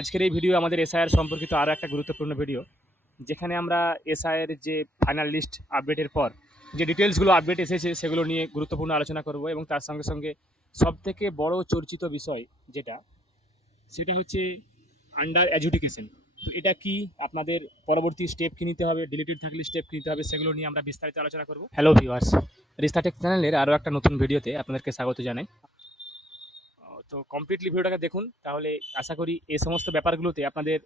আজকের এই ভিডিও আমাদের এসআইআর সম্পর্কিত আরও একটা গুরুত্বপূর্ণ ভিডিও, যেখানে আমরা এসআইআর যে ফাইনাল লিস্ট আপডেটের পর যে ডিটেলসগুলো আপডেট এসেছে সেগুলো নিয়ে গুরুত্বপূর্ণ আলোচনা করব। এবং তার সঙ্গে সঙ্গে সবথেকে বড় চর্চিত বিষয় সেটা হচ্ছে আন্ডার এডুকেশন। তো এটা কি, আপনাদের পরবর্তী স্টেপ কী নিতে হবে, ডিলিটেড থাকলে স্টেপ কী নিতে হবে, সেগুলো নিয়ে আমরা বিস্তারিত আলোচনা করব। হ্যালো ভিউয়ার্স, রিস্তাটেক চ্যানেলের আরও একটা নতুন ভিডিওতে আপনাদেরকে স্বাগত জানাই। তো কমপ্লিটলি ভিডিওটাকে দেখুন, তাহলে আশা করি এই সমস্ত ব্যাপারগুলোতে আপনাদের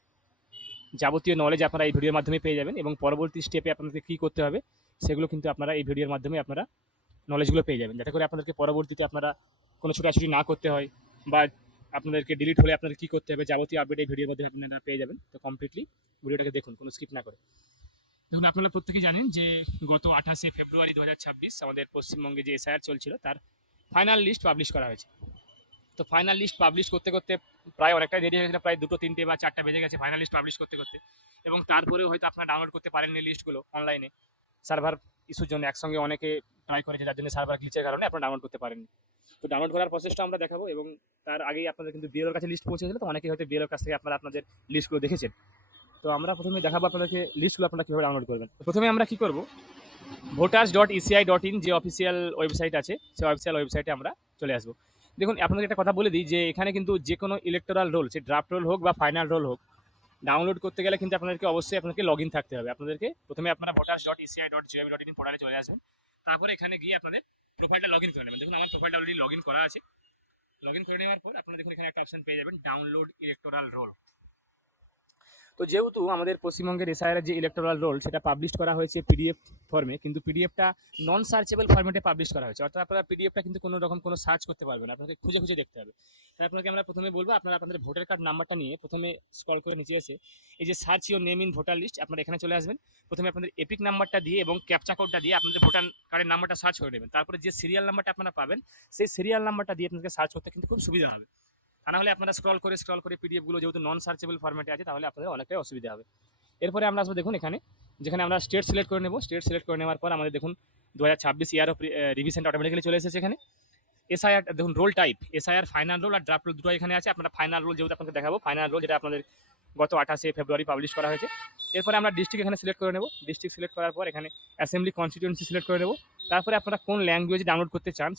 যাবতীয় নলেজ আপনারা এই ভিডিওর মাধ্যমে পেয়ে যাবেন, এবং পরবর্তী স্টেপে আপনাদেরকে কী করতে হবে সেগুলো কিন্তু আপনারা এই ভিডিওর মাধ্যমে আপনারা নলেজগুলো পেয়ে যাবেন, যাতে করে আপনাদেরকে পরবর্তীতে আপনারা কোনো ছোটাছুটি না করতে হয়, বা আপনাদেরকে ডিলিট হলে আপনাদের কী করতে হবে, যাবতীয় আপডেট এই ভিডিওর মধ্যে আপনারা পেয়ে যাবেন। তো কমপ্লিটলি ভিডিওটাকে দেখুন, কোনো স্কিপ না করে। দেখুন, আপনারা প্রত্যেকেই জানেন যে গত 28শে ফেব্রুয়ারি 2026 আমাদের পশ্চিমবঙ্গে যে এসআইআর চলছিল তার ফাইনাল লিস্ট পাবলিশ করা হয়েছে। তো ফাইনাল লিস্ট পাবলিশ করতে করতে প্রায় অনেকটাই দেরি হয়ে গেছে, প্রায় 2, 3 বা 4টা বেজে গেছে ফাইনাল লিস্ট পাবলিশ করতে করতে। এবং তারপরেও হয়তো আপনারা ডাউনলোড করতে পারেননি লিস্টগুলো অনলাইনে, সার্ভার ইস্যুর জন্য। একসঙ্গে অনেকে ট্রাই করেছে, যার জন্য সার্ভার গ্লিচের কারণে আপনারা ডাউনলোড করতে পারেননি। তো ডাউনলোড করার প্রসেসটা আমরা দেখাবো, এবং তার আগেই আপনাদের কিন্তু বিএলওর কাছে লিস্ট পৌঁছে গেলে, তো অনেকেই হয়তো বিএলওর কাছ থেকে আপনারা আপনাদের লিস্টগুলো দেখেছেন। তো আমরা প্রথমে দেখাবো আপনাদেরকে লিস্টগুলো আপনারা কীভাবে ডাউনলোড করবেন। প্রথমে আমরা কী করবো, voters.eci.in যে অফিসিয়াল ওয়েবসাইট আছে, সেই অফিসিয়াল ওয়েবসাইটে আমরা চলে আসবো। দেখুন, আপনাদের একটা কথা বলে দিই যে এখানে কিন্তু যে কোনো ইলেকটোরাল রোল, সে ড্রাফট রোল হোক বা ফাইনাল রোল হোক, ডাউনলোড করতে গেলে কিন্তু আপনাদেরকে অবশ্যই আপনাকে লগ ইন থাকতে হবে। আপনাদেরকে প্রথমে আপনারা voters.eci.gov.in পোর্টালে চলে আসবেন। তারপরে এখানে গিয়ে আপনাদের প্রোফাইলটা লগ ইন করে নেবেন। দেখুন, আমার প্রোফাইলটা অলরেডি লগ ইন করা আছে। লগ ইন করে নেওয়ার পর আপনারা দেখুন এখানে একটা অপশন পেয়ে যাবেন, ডাউনলোড ইলেকটোরাল রোল। তো যেহেতু আমাদের পশ্চিমবঙ্গের এসআইআর যে ইলেকটোরাল রোল সেটা পাবলিশ করা হয়েছে পিডিএফ ফর্মে, কিন্তু পিডিএফটা নন সার্চেবল ফর্মেটে পাবলিশ করা হয়েছে, অর্থাৎ আপনারা পিডিএফটা কিন্তু কোনো রকম কোনো সার্চ করতে পারবেন, আপনাকে খুঁজে খুঁজে দেখতে হবে। তাই আপনাকে আমরা প্রথমে বলবো, আপনারা আপনাদের ভোটার কার্ড নাম্বারটা নিয়ে প্রথমে স্ক্রল করে নিচে এসে এই যে search your name in voter list, আপনারা এখানে চলে আসবেন। প্রথমে আপনাদের এপিক নাম্বারটা দিয়ে এবং ক্যাপচা কোডটা দিয়ে আপনাদের ভোটার কার্ডের নাম্বারটা সার্চ করে নেবেন। তারপরে যে সিরিয়াল নাম্বারটা আপনারা পাবেন, সেই সিরিয়াল নাম্বারটা দিয়ে আপনাদেরকে সার্চ করতে কিন্তু খুব সুবিধা হবে। তা নাহলে আপনারা স্ক্রল করে পিডিএফগুলো যেহেতু নন সার্চেবল ফরম্যাটে আছে, তাহলে আপনাদের অনেকটাই অসুবিধা হবে। এরপরে আমরা আসবো, দেখুন এখানে যেখানে আমরা স্টেট সিলেক্ট করে নেব। স্টেট সিলেক্ট করে নেওয়ার পর আমাদের দেখুন 2026 ইয়ার অফ রিভিশনটা অটোমেটিক্যালি চলে এসেছে এখানে। এসআইআর দেখুন, roll type SIR final roll আর ড্রাফট রোল দুটো এখানে আছে। আপনারা ফাইনাল রোল যেহেতু আপনাকে দেখাবো, ফাইনাল রোল যেটা আপনাদের গত 28শে ফেব্রুয়ারি পাবলিশ করা হয়েছে। এরপরে আমরা ডিস্ট্রিক্ট এখানে সিলেক্ট করে নেব। ডিস্ট্রিক্ট সিলেক্ট করার পর এখানে অ্যাসেম্বলি কনস্টিটিউয়েন্সি সিলেক্ট করে নেব। তারপরে আপনারা কোন ল্যাঙ্গুয়েজে ডাউনলোড করতে চান,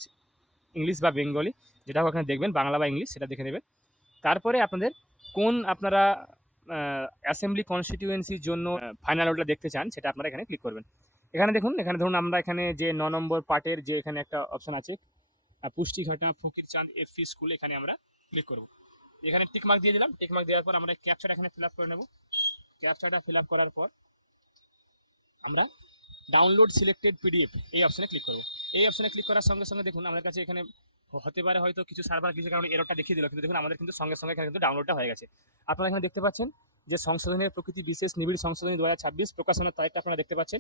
ইংলিশ বা বেঙ্গলি, যেটা ওখানে দেখবেন, বাংলা বা ইংলিশ, সেটা দেখে নেবেন। তারপরে আপনাদের কোন আপনারা অ্যাসেম্বলি কনস্টিটিউয়েন্সির জন্য ফাইনাল রোলটা দেখতে চান, সেটা আপনারা এখানে ক্লিক করবেন। এখানে দেখুন, এখানে ধরুন আমরা এখানে যে 9 নম্বর পার্টের যে এখানে একটা অপশন আছে, পুষ্টিঘাটা ফকির চাঁদ এফপি স্কুল, এখানে আমরা ক্লিক করব। এখানে টিকমার্ক দিয়ে দিলাম। টিকমার্ক দেওয়ার পর আমরা ক্যাপচাটা এখানে ফিল আপ করে নেব। ক্যাপচাটা ফিল আপ করার পর আমরা ডাউনলোড সিলেক্টেড পিডিএফ এই অপশনে ক্লিক করব। এই অপশনে ক্লিক করার সঙ্গে সঙ্গে দেখুন আমাদের কাছে এখানে হতে পারে হয়তো কিছু সার্ভার কিছু কারণে এররটা দেখিয়ে দিল, কিন্তু দেখুন আমাদের কিন্তু সঙ্গে সঙ্গে এখানে কিন্তু ডাউনলোডটা হয়ে গেছে। আপনারা এখানে দেখতে পাচ্ছেন যে সংশোধনের প্রকৃতি বিশেষ নিবিড় সংশোধনী 2026 প্রকাশনার তারিখটা আপনারা দেখতে পাচ্ছেন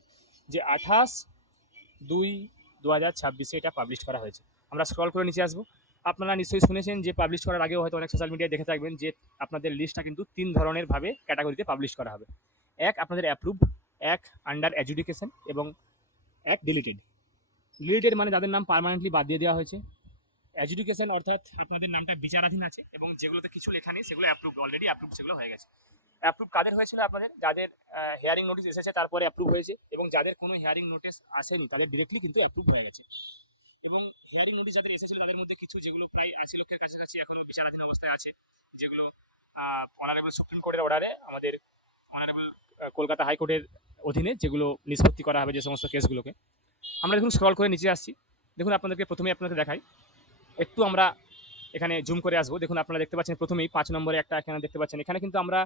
যে 28/2/2026 এটা পাবলিশ করা হয়েছে। আমরা স্ক্রল করে নিচে আসবো। আপনারা নিশ্চয়ই শুনেছেন যে পাবলিশ করার আগেও হয়তো অনেক সোশ্যাল মিডিয়ায় দেখে থাকবেন যে আপনাদের লিস্টটা কিন্তু 3 ধরনের ভাবে ক্যাটাগরিতে পাবলিশ করা হবে। এক আপনাদের অ্যাপ্রুভ, এক আন্ডার এডুকেশন, এবং এক ডিলিটেড। ডিলিটেড মানে যাদের নাম পার্মানেন্টলি বাদ দিয়ে দেওয়া হয়েছে। এডুকেশন অর্থাৎ আপনাদের নামটা বিচারাধীন আছে, এবং যেগুলোতে কিছু লেখা নেই সেগুলো অ্যাপ্রুভ, অলরেডি অ্যাপ্রুভ সেগুলো হয়ে গেছে। অ্যাপ্রুভ কাদের হয়েছিল, আপনাদের যাদের হিয়ারিং নোটিস এসেছে তারপরে অ্যাপ্রুভ হয়েছে, এবং যাদের কোনো হিয়ারিং নোটিস আসেনি তাদের ডিরেক্টলি কিন্তু অ্যাপ্রুভ হয়ে গেছে। এবং হিয়ারিং নোটিস যাদের এসেছিল তাদের মধ্যে কিছু যেগুলো প্রায় 80 লক্ষের কাছাকাছি এখনো বিচারাধীন অবস্থায় আছে, যেগুলো অনারেবল সুপ্রিম কোর্টের অর্ডারে আমাদের অনারেবল কলকাতা হাইকোর্টের অধীনে যেগুলো নিষ্পত্তি করা হবে যে সমস্ত কেসগুলোকে। আমরা দেখুন স্ক্রল করে নিচে আসছি। দেখুন আপনাদেরকে প্রথমেই আপনাদের দেখাই, একটু আমরা এখানে জুম করে আসবো। দেখুন আপনারা দেখতে পাচ্ছেন প্রথমেই 5 নম্বরে একটা এখানে দেখতে পাচ্ছেন, এখানে কিন্তু আমরা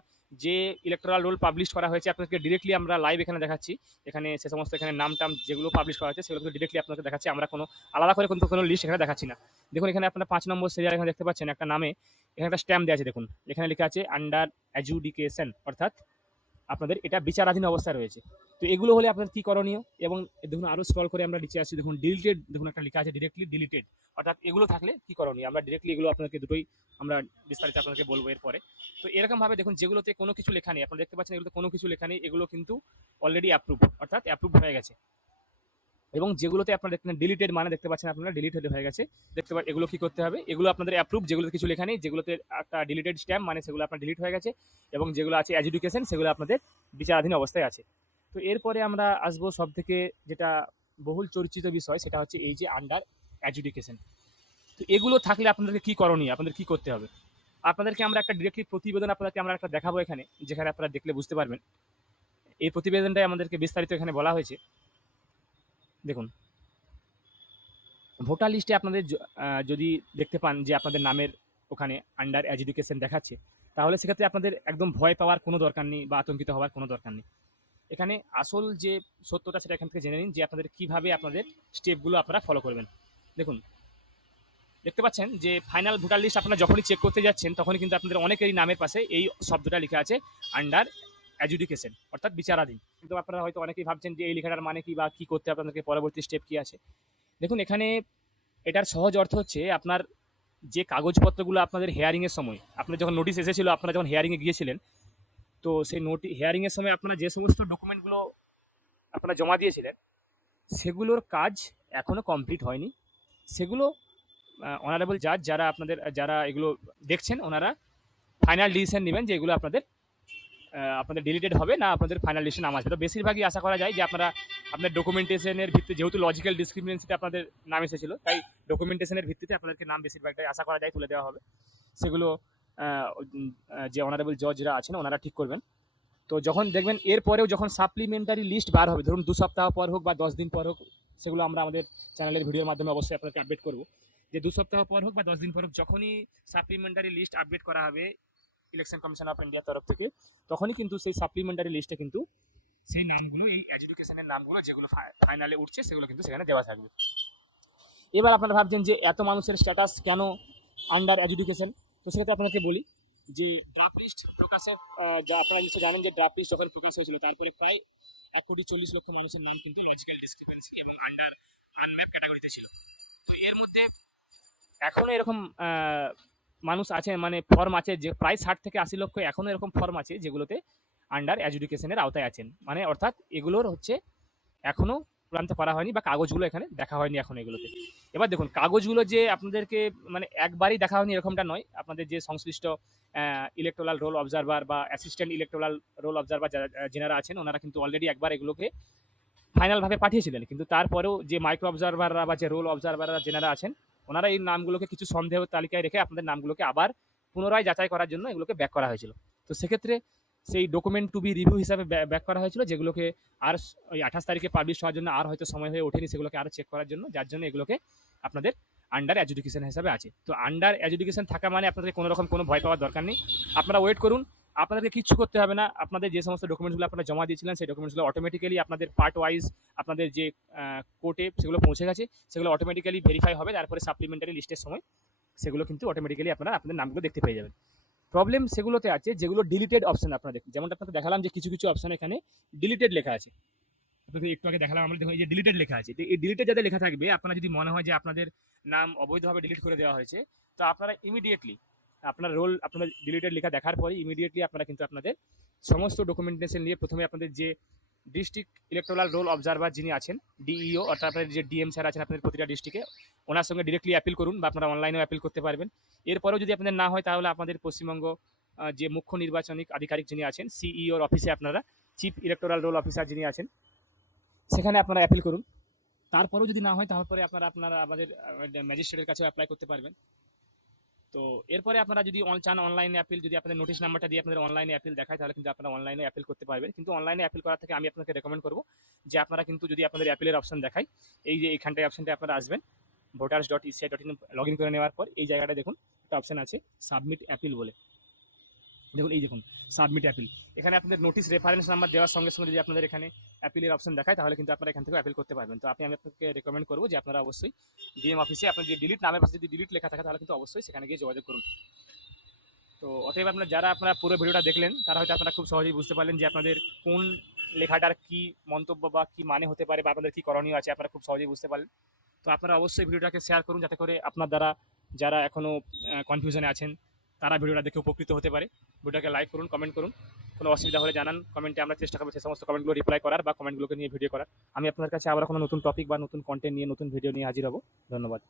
যে ইলেকটোরাল রোল পাবলিশ করা হয়েছে আপনাদেরকে ডিরেক্টলি আমরা লাইভ এখানে দেখাচ্ছি। এখানে সে সমস্ত এখানে নাম টাম যেগুলো পাবলিশ করা হয়েছে সেগুলো ডিরেক্টলি আপনাকে দেখাচ্ছি, আমরা কোনো আলাদা করে কিন্তু কোনো লিস্ট এখানে দেখাচ্ছি না। দেখুন এখানে আপনারা 5 নম্বর সিরিয়াল এখানে দেখতে পাচ্ছেন একটা নামে এখানে একটা স্ট্যাম্প দেওয়া আছে। দেখুন এখানে লেখা আছে আন্ডার এডুকেশন, অর্থাৎ আপনাদের এটা বিচারাধীন অবস্থায় রয়েছে। তো এগুলো হলে আপনার কী করণীয়, এবং দেখুন আরও স্ক্রল করে আমরা নিচে আসছি, দেখুন ডিলিটেড, দেখুন একটা লেখা আছে ডিরেক্টলি ডিলিটেড, অর্থাৎ এগুলো থাকলে কী করণীয়। আমরা ডিরেক্টলি এগুলো আপনাকে দুটোই আমরা বিস্তারিত আপনাকে বলবো এরপরে। তো এরকমভাবে দেখুন যেগুলোতে কোনো কিছু লেখা নেই, আপনারা দেখতে পাচ্ছেন এগুলোতে কোনো কিছু লেখা নেই, এগুলো কিন্তু অলরেডি অ্যাপ্রুভ, অর্থাৎ অ্যাপ্রুভ হয়ে গেছে। এবং যেগুলোতে আপনারা দেখবেন ডিলিটেড মানে দেখতে পাচ্ছেন আপনারা ডিলিটেড হয়ে গেছে, দেখতে পাচ্ছেন এগুলো কি করতে হবে, এগুলো আপনাদের অ্যাপ্রুভ, যেগুলোতে কিছু লেখা নেই, যেগুলোতে একটা ডিলিটেড স্ট্যাম্প মানে সেগুলো আপনার ডিলিট হয়ে গেছে, এবং যেগুলো আছে এডুকেশন সেগুলো আপনাদের বিচারাধীন অবস্থায় আছে। তো এরপরে আমরা আসবো সব থেকে যেটা বহুল চর্চিত বিষয়, সেটা হচ্ছে এই যে আন্ডার এডুকেশন। তো এগুলো থাকলে আপনাদেরকে কি করণীয়, আপনাদের কি করতে হবে, আপনাদেরকে আমরা একটা ডিরেক্টলি প্রতিবেদন আপনাদেরকে আমরা একটা দেখাবো এখানে, যেখানে আপনারা দেখলে বুঝতে পারবেন। এই প্রতিবেদনটাই আমাদেরকে বিস্তারিত এখানে বলা হয়েছে। দেখুন, ভোটার লিস্টে আপনাদের যদি দেখতে পান যে আপনাদের নামের ওখানে আন্ডার এডুকেশন দেখাচ্ছে, তাহলে সেক্ষেত্রে আপনাদের একদম ভয় পাওয়ার কোনো দরকার নেই বা আতঙ্কিত হওয়ার কোনো দরকার নেই। এখানে আসল যে সত্যটা সেটা এখান থেকে জেনে নিন যে আপনাদের কিভাবে আপনাদের স্টেপগুলো আপনারা ফলো করবেন। দেখুন, দেখতে পাচ্ছেন যে ফাইনাল ভোটার লিস্ট আপনারা যখনই চেক করতে যাচ্ছেন তখনই কিন্তু আপনাদের অনেকেরই নামের পাশে এই শব্দটা লেখা আছে, আন্ডার এডুকেশন, অর্থাৎ বিচারাধীন। কিন্তু আপনারা হয়তো অনেকেই ভাবছেন যে এই লেখাটার মানে কি বা কি করতে আপনাদেরকে পরবর্তী স্টেপ কি আছে। দেখুন, এখানে এটার সহজ অর্থ হচ্ছে আপনার যে কাগজপত্রগুলো আপনাদের হেয়ারিংয়ের সময়, আপনার যখন নোটিশ এসেছিল, আপনারা যখন হেয়ারিংয়ে গিয়েছিলেন, তো সেই হেয়ারিংয়ের সময় আপনারা যে সমস্ত ডকুমেন্টগুলো আপনারা জমা দিয়েছিলেন, সেগুলোর কাজ এখনও কমপ্লিট হয়নি। সেগুলো অনারেবল জাজ যারা আপনাদের যারা এগুলো দেখছেন, ওনারা ফাইনাল ডিসিশন নেবেন যে এগুলো আপনাদের আপনাদের ডিলিটেড হবে না আপনাদের ফাইনাল ডিসিশন নাম আসবে। তো বেশিরভাগই আশা করা যায় যে আপনারা আপনার ডকুমেন্টেশনের ভিত্তিতে, যেহেতু লজিক্যাল ডিসক্রিমিনেন্সিতে আপনাদের নাম এসেছিল, তাই ডকুমেন্টেশনের ভিত্তিতে আপনাদেরকে নাম বেশিরভাগটাই আশা করা যায় তুলে দেওয়া হবে। সেগুলো যে অনারেবল জজরা আছেন ওনারা ঠিক করবেন। তো যখন দেখবেন এরপরেও যখন সাপ্লিমেন্টারি লিস্ট বার হবে, ধরুন 2 সপ্তাহ পর হোক বা 10 দিন পর হোক, সেগুলো আমরা আমাদের চ্যানেলের ভিডিওর মাধ্যমে অবশ্যই আপনাকে আপডেট করবো, যে 2 সপ্তাহ পর হোক বা 10 দিন পর হোক, যখনই সাপ্লিমেন্টারি লিস্ট আপডেট করা হবে ইলেকশন কমিশন অফ ইন্ডিয়ার তরফ থেকে, তখনই কিন্তু সেই সাপ্লিমেন্টারি লিস্টে কিন্তু সেই নামগুলো, এই এডুকেশনের নামগুলো যেগুলো ফাইনালে উঠছে, সেগুলো কিন্তু সেখানে দেওয়া থাকবে। এবার আপনারা ভাবছেন যে এত মানুষের স্ট্যাটাস কেন আন্ডার এডুকেশন। তো সেক্ষেত্রে আপনাকে বলি যে ড্রাফট লিস্ট প্রকাশে, যা আপনারা নিশ্চয়ই জানেন যে ড্রাফট লিস্ট যখন প্রকাশ হয়েছিল, তারপরে প্রায় 1,40,00,000 মানুষের নাম কিন্তু লজিক্যাল ডিসক্রিপেন্সি এবং আন্ডার আনম্যাপ ক্যাটাগরিতে ছিল। তো এর মধ্যে এখনো এরকম মানুষ আছে, মানে ফর্ম আছে, যে প্রায় 60 থেকে 80 লক্ষ এখনো এরকম ফর্ম আছে যেগুলোতে আন্ডার এডুকেশনের আওতায় আছেন, মানে অর্থাৎ এগুলোর হচ্ছে এখনো চূড়ান্ত করা হয়নি বা কাগজগুলো এখানে দেখা হয়নি এখন এগুলোতে। এবার দেখুন, কাগজগুলো যে আপনাদেরকে মানে একবারই দেখা হয়নি এরকমটা নয়, আপনাদের যে সংশ্লিষ্ট ইলেকটোরাল রোল অবজারভার বা অ্যাসিস্ট্যান্ট ইলেকটোরাল রোল অবজারভার যেনারা আছেন, ওনারা কিন্তু অলরেডি একবার এগুলোকে ফাইনালভাবে পাঠিয়েছিলেন, কিন্তু তারপরেও যে মাইক্রো অবজারভাররা বা যে রোল অবজারভাররা যেনারা আছেন, ওনারা এই নামগুলোকে কিছু সন্দেহ তালিকায় রেখে আপনাদের নামগুলোকে আবার পুনরায় যাচাই করার জন্য এগুলোকে ব্যাক করা হয়েছিল। তো সেক্ষেত্রে সেই ডকুমেন্ট টু বি রিভিউ হিসাবে ব্যাক করা হয়েছিল, যেগুলোকে আর ওই 28 তারিখে পাবলিশ হওয়ার জন্য আর হয়তো সময় হয়ে ওঠেনি সেগুলোকে আরও চেক করার জন্য, যার জন্য এগুলোকে আপনাদের আন্ডার এডুকেশন হিসাবে আছে। তো আন্ডার এডুকেশন থাকা মানে আপনাদের কোনো রকম কোনো ভয় পাওয়ার দরকার নেই, আপনারা ওয়েট করুন। আপনাদেরকে কিচ্ছু করতে হবে না, আপনাদের যে সমস্ত ডকুমেন্টসগুলো আপনারা জমা দিয়েছিলেন সেই ডকুমেন্টসগুলো অটোমেটিক্যালি আপনাদের পার্ট ওয়াইজ আপনাদের যে কোর্টে সেগুলো পৌঁছে গেছে, সেগুলো অটোমেটিক্যালি ভেরিফাই হবে, তারপরে সাপ্লিমেন্টারি লিস্টের সময় সেগুলো কিন্তু অটোমেটিক্যালি আপনারা আপনাদের নামগুলো দেখতে পেয়ে যাবেন। প্রবলেম সেগুলোতে আছে যেগুলো ডিলিটেড অপশন, আপনারা দেখুন, যেমনটা আপনাকে দেখালাম যে কিছু কিছু অপশন এখানে ডিলিটেড লেখা আছে, আপনাকে একটু আগে দেখালাম আমরা, দেখুন এই যে ডিলিটেড লেখা আছে। তো এই ডিলিটেড যাদের লেখা থাকবে, আপনার যদি মনে হয় যে আপনাদের নাম অবৈধভাবে ডিলিট করে দেওয়া হয়েছে, তো আপনারা ইমিডিয়েটলি আপনার রোল আপনাদের ডিলিটেড লেখা দেখার পরে ইমিডিয়েটলি আপনারা কিন্তু আপনাদের সমস্ত ডকুমেন্টেশন নিয়ে প্রথমে আপনাদের যে ডিস্ট্রিক্ট ইলেকটোরাল রোল অবজারভার যিনি আছেন, ডিইও, অর্থাৎ আপনাদের যে ডিএম স্যার আছেন আপনাদের প্রতিটা ডিস্ট্রিক্টে, ওনার সঙ্গে ডিরেক্টলি অ্যাপিল করুন, বা আপনারা অনলাইনেও অ্যাপিল করতে পারবেন। এরপরেও যদি আপনাদের না হয়, তাহলে আপনাদের পশ্চিমবঙ্গ যে মুখ্য নির্বাচনিক আধিকারিক যিনি আছেন, সিইওর অফিসে আপনারা, চিফ ইলেকটোরাল রোল অফিসার যিনি আছেন, সেখানে আপনারা অ্যাপিল করুন। তারপরেও যদি না হয়, তারপরে আপনারা আমাদের ম্যাজিস্ট্রেটের কাছেও অ্যাপ্লাই করতে পারবেন। তো এরপরে আপনারা যদি চান অনলাইনে অ্যাপিল, যদি আপনাদের নোটিশ নাম্বারটা দিয়ে আপনাদের অনলাইনে অ্যাপিল দেখায়, তাহলে কিন্তু আপনারা অনলাইনে অ্যাপিল করতে পারবেন। কিন্তু অনলাইনে অ্যাপিল করার থেকে আমি আপনাকে রেকমেন্ড করবো যে আপনারা কিন্তু, যদি আপনাদের অ্যাপিলের অপশন দেখায়, এই যে এইখানটায় অপশনটা আপনারা আসবেন, voters.eci.in লগ ইন করে নেওয়ার পর এই জায়গাটা দেখুন একটা অপশন আছে সাবমিট অ্যাপিল বলে। দেখুন, এই দেখুন সাবমিট অ্যাপিল, এখানে আপনাদের নোটিশ রেফারেন্স নাম্বার দেওয়ার সঙ্গে সঙ্গে যদি আপনাদের এখানে অ্যাপিলের অপশন দেখায়, তাহলে কিন্তু আপনারা এখান থেকে অ্যাপিল করতে পারবেন। তো আমি আপনাকে রেকমেন্ড করবো যে আপনারা অবশ্যই ডিএম অফিসে আপনার যে ডিলিট নামের পাশে যদি ডিলিট লেখা থাকে, তাহলে কিন্তু অবশ্যই সেখানে গিয়ে যোগাযোগ করুন। তো অতএব যারা পুরো ভিডিওটা দেখলেন, তারা হয়তো আপনারা খুব সহজেই বুঝতে পারলেন যে আপনাদের কোন লেখাটার কি মন্তব্য বা কি মানে হতে পারে, বা আপনাদের কি করণীয় আছে, আপনারা খুব সহজেই বুঝতে পারলেন। তো আপনারা অবশ্যই ভিডিওটাকে শেয়ার করুন, যাতে করে আপনার দ্বারা যারা এখনও কনফিউশনে আছেন, তারা ভিডিওটা দেখে উপকৃত হতে পারে। ভিডিওটাকে লাইক করুন, কমেন্ট করুন। কোনো অসুবিধা হলে জানান কমেন্টে, আমরা চেষ্টা করবো সেই সমস্ত কমেন্টগুলো রিপ্লাই করার বা কমেন্টগুলোকে নিয়ে ভিডিও করার। আমি আপনার কাছে আবার কোনো নতুন টপিক বা নতুন কন্টেন্ট নিয়ে নতুন ভিডিও নিয়ে হাজির হব। ধন্যবাদ।